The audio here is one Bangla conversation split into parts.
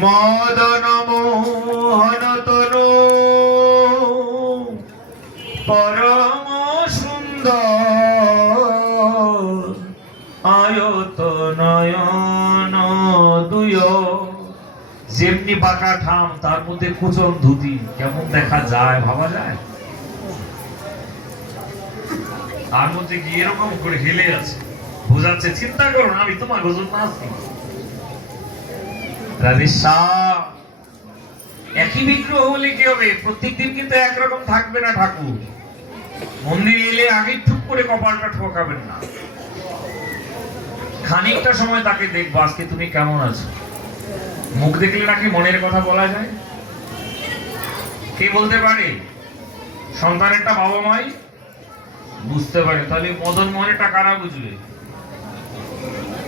মদন মোহন তনু পরম সুন্দর আয়ত নয়ন দুয়। যেমনি বাঁকা ঠাম তার মধ্যে কুচন ধুতি, কেমন দেখা যায় ভাবা যায়? তার মধ্যে কি এরকম করে হেলে আছে, বোঝাচ্ছে চিন্তা করো না আমি তোমার গজল না আছি। রাধেশ্যাম একই বিগ্রহ হলে কি হবে? প্রত্যেকদিন কিন্তু একরকম থাকবে না ঠাকুর। মন্দিরে এলে আগে ঠুক করে কপালটা ঠকাবেন না, খানিকটা সময় তাকে দেখবো আজকে তুমি কেমন আছো। মুখ দেখলে নাকি মনের কথা বলা যায়? কে বলতে পারে? সন্তানেরটা বাবা মাই বুঝতে পারে। তাহলে মদন মোহনেরটা কারা বুঝবে?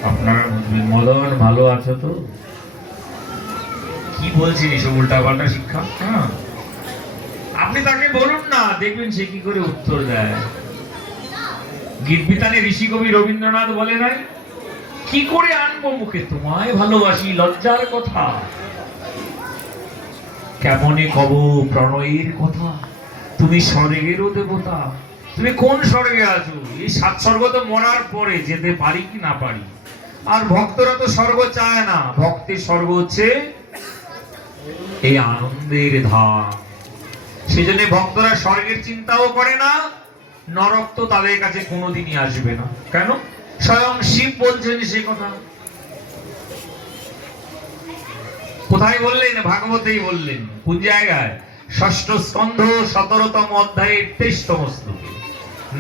আপনারা বুঝবেন। মদন ভালো আছো তো? কি বলছেন এসব উল্টাপাল্টা শিক্ষা? হ্যাঁ, আপনি তাকে বলুন না, দেখবেন সে কি করে উত্তর দেয়। গীতবিতানে ঋষি কবি রবীন্দ্রনাথ বলে নাই, কি করে আনবো মুখে তোমায় ভালোবাসি লজ্জার কথা, কেমনে কব প্রণয়ের কথা, তুমি স্বর্গেরও দেবতা। তুমি কোন স্বর্গে আছো? এই সাত স্বর্গ তো মরার পরে যেতে পারি কি না পারি। আর ভক্তরা তো স্বর্গ চায় না, ভক্তের স্বর্গ হচ্ছে এই আনন্দের ধাম। সেজন্য ভক্তরা স্বর্গের চিন্তাও করে না, নরক তো তাদের কাছে কোনোদিনই আসবে না। কেন? স্বয়ং শিব বলছেন সে কথা। কোথায় বললেন? ভাগবতেই বললেন। কোন জায়গায়? ষষ্ঠ স্কন্ধ 17তম অধ্যায়ে 23তম শ্লোকে।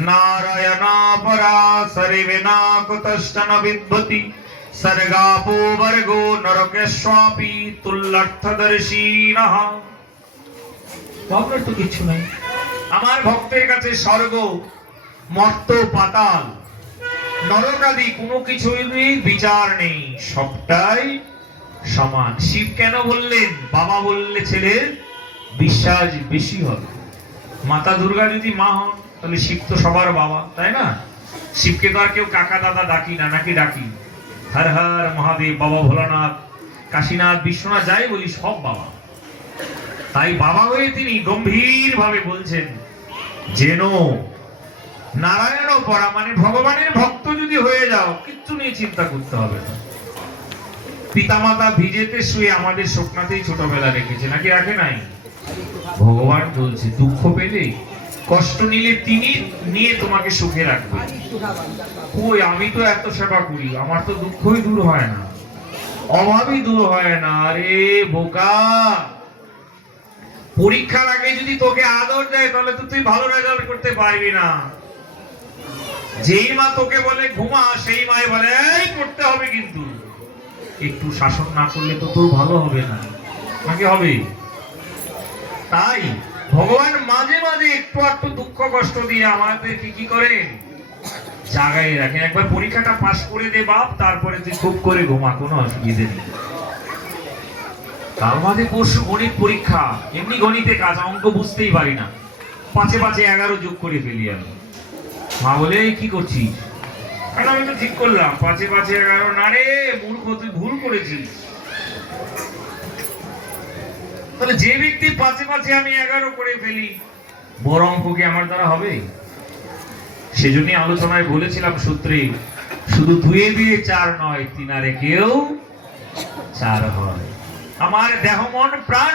নারায়ণ পরা সরিবেনা কুতশ্চন বিদ্ভতি সর্গাপো বর্গো নরকেস্বাপি তুল্যার্থদর্শিনঃ। ভাবনার তো কিছু নাই। আমার ভক্তের কাছে স্বর্গ, মর্ত, পাতাল, নরকাদি কোনো কিছুই বিচার নেই, সবটাই সমান। শিব কেন বললেন? বাবা বললে ছেলের বিশ্বাস বেশি হবে। মাতা দুর্গা যদি মা হন তাহলে শিব তো সবার বাবা, তাই না? শিবকে তো আর কেউ কাকা দাদা ডাকি না, নাকি ডাকি? হর হর মহাদেব, বাবা ভোলানাথ, কাশীনাথ, বিশ্বনাথ যাই বলি সব বাবা। তাই বাবা হয়ে তিনি গম্ভীর ভাবে বলছেন, যেন নারায়ণ পরা মানে ভগবানের ভক্ত যদি হয়ে যাও, কিচ্ছু নিয়ে চিন্তা করতে হবে না। পিতামাতা ভিজেতে শুয়ে আমাদের শোকনাতেই ছোটবেলা রেখেছে, নাকি রাখে নাই? ভগবান বলছে দুঃখ পেলে, কষ্ট নিলে তিনি নিয়ে তোমাকে সুখে রাখবে। কই, আমি তো এত সেবা করি, আমার তো দুঃখই দূর হয় না, অভাবই দূর হয় না। আরে বোকা, পরীক্ষার আগে যদি তোকে আদর দেয় তাহলে তো তুই ভালো রেজাল্ট করতে পারবি না। যেই মা তোকে বলে ঘুমা, সেই মাই বলে এই পড়তে হবে, কিন্তু একটু শাসন না করলে তো তোর ভালো হবে না, নাকি হবে? তাই ভগবান মাঝে মাঝে একটু একটু দুঃখ কষ্ট দিয়ে আমাদেরকে কি করেন? জাগাই রাখেন। একবার পরীক্ষাটা পাস করে দে বাপ, তারপরে তুই খুব করে ঘুমা, কোনো অসুবিধে নেই। তার মাঝে পরশু গণিত পরীক্ষা, এমনি গণিতে কাজ, অঙ্ক বুঝতেই পারি না, 5 5 11 যোগ করে ফেলি আমি। মা বলে কি করছিস? কারণ আমি তো ঠিক করলাম 5 5 11। না রে মূর্খ, তুই ভুল করেছিস। তাহলে যে ব্যক্তি 5 5 আমি 11 করে ফেলি, বড় অঙ্ক কি আমার দ্বারা হবে? সেজন্য আলোচনায় বলেছিলাম সূত্রে, শুধু 2 দিয়ে 4 নয়, 3 আর 1-এও 4 হয়। আমার দেহ মন প্রাণ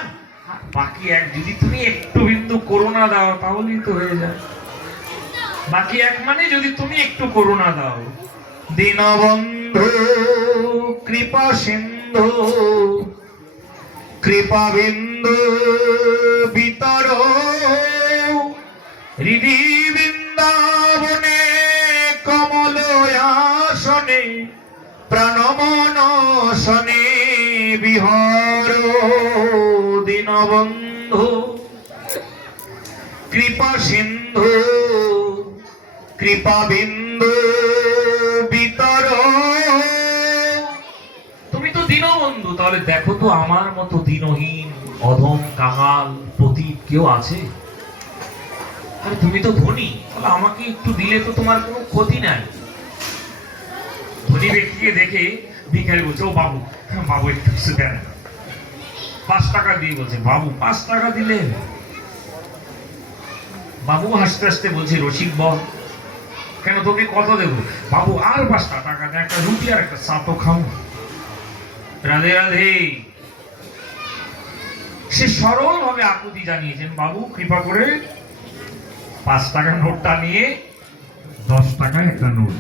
বাকি এক, যদি তুমি একটু বিন্দু করুণা দাও তাহলেই তো হয়ে যায়। বাকি এক মানে যদি তুমি একটু করুণা দাও। দীনবন্ধু কৃপা সিন্ধু কৃপা বিন্দু বিতর হৃদি বৃন্দাবনে কমল আসনে প্রাণমন শনে বিহর। দীনবন্ধু কৃপা সিন্ধু কৃপা বিন্দু বিতর। তুমি তো দীনবন্ধু, তাহলে দেখো তো আমার মতো দীনহীন অধম কাঙাল প্রতীপ কেউ আছে? আরে তুমি তো ধনী, তাহলে আমাকে একটু দিলে তো তোমার কোনো ক্ষতি নাই। ধনী ব্যক্তিকে দেখে ভিখারি বলছে, ও বাবু, বাবু একটু কিছু দেন। 5 টাকা দিয়ে বলছে, বাবু 5 টাকা দিলেন? বাবু হাসতে হাসতে বলছে, রসিক বল, কেন তোকে কত দেবো? বাবু আর 5টা টাকা দে, একটা রুটি আর একটা চা তো খাও। রাধে রাধে। সে সরল ভাবে আকুতি জানিয়েছেন, বাবু কৃপা করে 5 টাকা নোটটা নিয়ে 10 টাকায় একটা নোট।